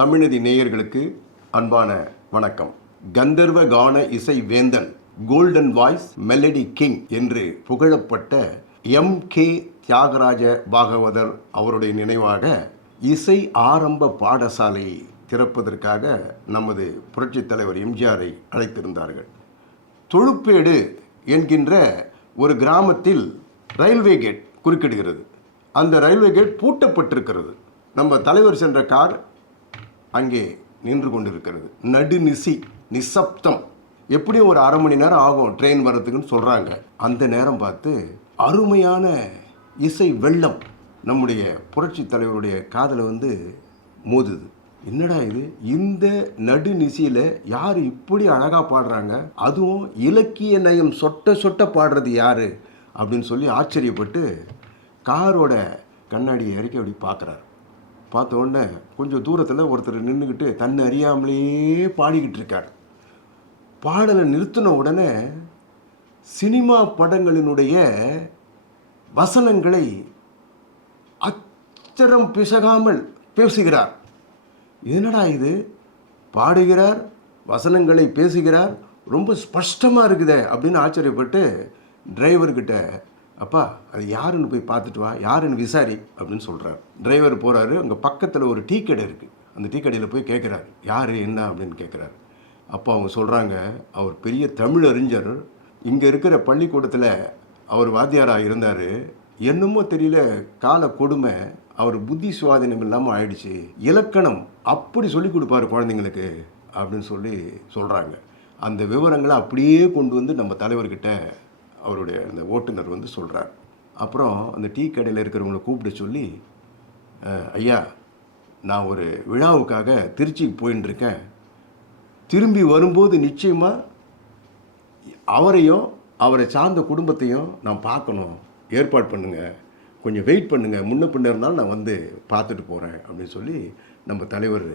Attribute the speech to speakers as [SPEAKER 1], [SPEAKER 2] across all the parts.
[SPEAKER 1] தமிழ்நதி நேயர்களுக்கு அன்பான வணக்கம். கந்தர்வ கான இசை வேந்தன் கோல்டன் வாய்ஸ் மெலடி கிங் என்று புகழப்பட்ட எம் கே தியாகராஜ பாகவதர் அவருடைய நினைவாக இசை ஆரம்ப பாடசாலையை திறப்பதற்காக நமது புரட்சித் தலைவர் எம்ஜிஆரை அழைத்திருந்தார்கள். தொழுப்பேடு என்கின்ற ஒரு கிராமத்தில் ரயில்வே கேட் குறுக்கிடுகிறது. அந்த ரயில்வே கேட் பூட்டப்பட்டிருக்கிறது. நம்ம தலைவர் சென்ற கார் அங்கே நின்று கொண்டிருக்கிறது. நடுநிசி நிசப்தம். எப்படியும் ஒரு அரை மணி நேரம் ஆகும் ட்ரெயின் வர்றதுக்குன்னு சொல்கிறாங்க அந்த நேரம் பார்த்து அருமையான இசை வெள்ளம் நம்முடைய புரட்சி தலைவருடைய காதில் வந்து மோதுது. என்னடா இது? இந்த நடுநிசியில் யார் இப்படி அழகாக பாடுறாங்க? அதுவும் இலக்கிய நயம் சொட்ட சொட்ட பாடுறது யார்? அப்படின்னு சொல்லி ஆச்சரியப்பட்டு காரோட கண்ணாடியை இறக்கி அப்படி பார்க்குறாரு. பார்த்த உடனே கொஞ்சம் தூரத்தில் ஒருத்தர் நின்றுக்கிட்டு தன்னை அறியாமலேயே பாடிக்கிட்டு இருக்கார். பாடலை நிறுத்தின உடனே சினிமா படங்களினுடைய வசனங்களை அச்சரம் பிசகாமல் பேசுகிறார். என்னடா இது? பாடுகிறார் வசனங்களை பேசுகிறார் ரொம்ப ஸ்பஷ்டமாக இருக்குதே அப்படின்னு ஆச்சரியப்பட்டு டிரைவர்கிட்ட அப்பா அது யாருன்னு போய் பார்த்துட்டு வா யாருன்னு விசாரி அப்படின்னு சொல்கிறார் டிரைவர் போகிறாரு அங்கே பக்கத்தில் ஒரு டீ கடை இருக்குது அந்த டீ கடையில் போய் கேட்குறாரு யார் என்ன அப்படின்னு கேட்குறாரு அப்போ அவங்க சொல்கிறாங்க அவர் பெரிய தமிழ் அறிஞர் இங்கே இருக்கிற பள்ளிக்கூடத்தில் அவர் வாத்தியாராக இருந்தார். என்னமோ தெரியல கால கொடுமை அவர் புத்தி சுவாதீனம் இல்லாமல் ஆயிடுச்சு. இலக்கணம் அப்படி சொல்லி கொடுப்பாரு குழந்தைங்களுக்கு அப்படின்னு சொல்லி சொல்கிறாங்க அந்த விவரங்களை அப்படியே கொண்டு வந்து நம்ம தலைவர்கிட்ட அவருடைய அந்த ஓட்டுநர் வந்து சொல்கிறார் அப்புறம் அந்த டீ கடையில் இருக்கிறவங்கள கூப்பிட்டு சொல்லி ஐயா நான் ஒரு விழாவுக்காக திருச்சிக்கு போயின்னு திரும்பி வரும்போது நிச்சயமாக அவரையும் அவரை சார்ந்த குடும்பத்தையும் நான் பார்க்கணும். ஏற்பாடு பண்ணுங்கள் கொஞ்சம் வெயிட் பண்ணுங்கள் முன்ன பின்ன இருந்தாலும் நான் வந்து பார்த்துட்டு போகிறேன் அப்படின்னு சொல்லி நம்ம தலைவர்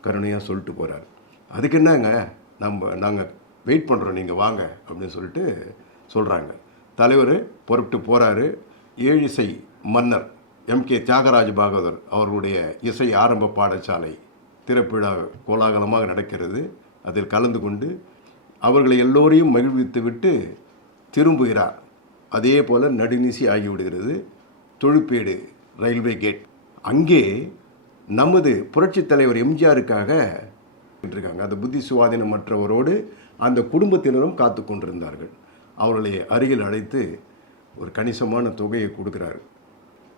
[SPEAKER 1] கருணையாக சொல்லிட்டு போகிறார் அதுக்கு என்னங்க? நம்ம நாங்கள் வெயிட் பண்ணுறோம் நீங்கள் வாங்க. அப்படின்னு சொல்லிட்டு சொல்கிறாங்க தலைவர் புறப்பட்டு போகிறாரு ஏழிசை மன்னர் எம் கே தியாகராஜ பாகவதர் அவர்களுடைய இசை ஆரம்ப பாடசாலை திறப்பிழா கோலாகலமாக நடக்கிறது. அதில் கலந்து கொண்டு அவர்களை எல்லோரையும் மகிழ்வித்து விட்டு திரும்புகிறார். அதே போல் நடுநிசி ஆகிவிடுகிறது. Thozhuppedu railway gate. அங்கே நமது புரட்சித் தலைவர் எம்ஜிஆருக்காக இருக்காங்க அந்த புத்தி சுவாதீனமற்றவரோடு அந்த குடும்பத்தினரும் காத்து கொண்டிருந்தார்கள். அவர்களை அருகில் அழைத்து ஒரு கணிசமான தொகையை கொடுக்குறாரு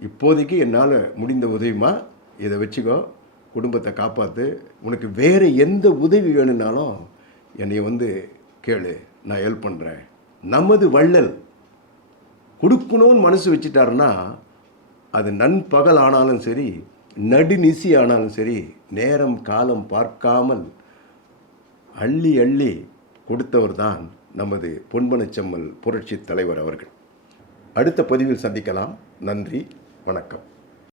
[SPEAKER 1] இப்போதைக்கு என்னால் முடிந்த உதவிமா இதை வச்சுக்கோ குடும்பத்தை காப்பாற்று உனக்கு வேறு எந்த உதவி வேணும்னாலும் என்னை வந்து கேளு நான் ஹெல்ப் பண்ணுறேன் நமது வள்ளல் கொடுக்கணும்னு மனசு வச்சுட்டாருன்னா அது நண்பகல் ஆனாலும் சரி நடுநிசி ஆனாலும் சரி நேரம் காலம் பார்க்காமல் அள்ளி அள்ளி கொடுத்தவர் தான் நமது பொன்மனச்செம்மல் புரட்சி தலைவர் அவர்கள். அடுத்த பதிவில் சந்திக்கலாம். நன்றி. வணக்கம்.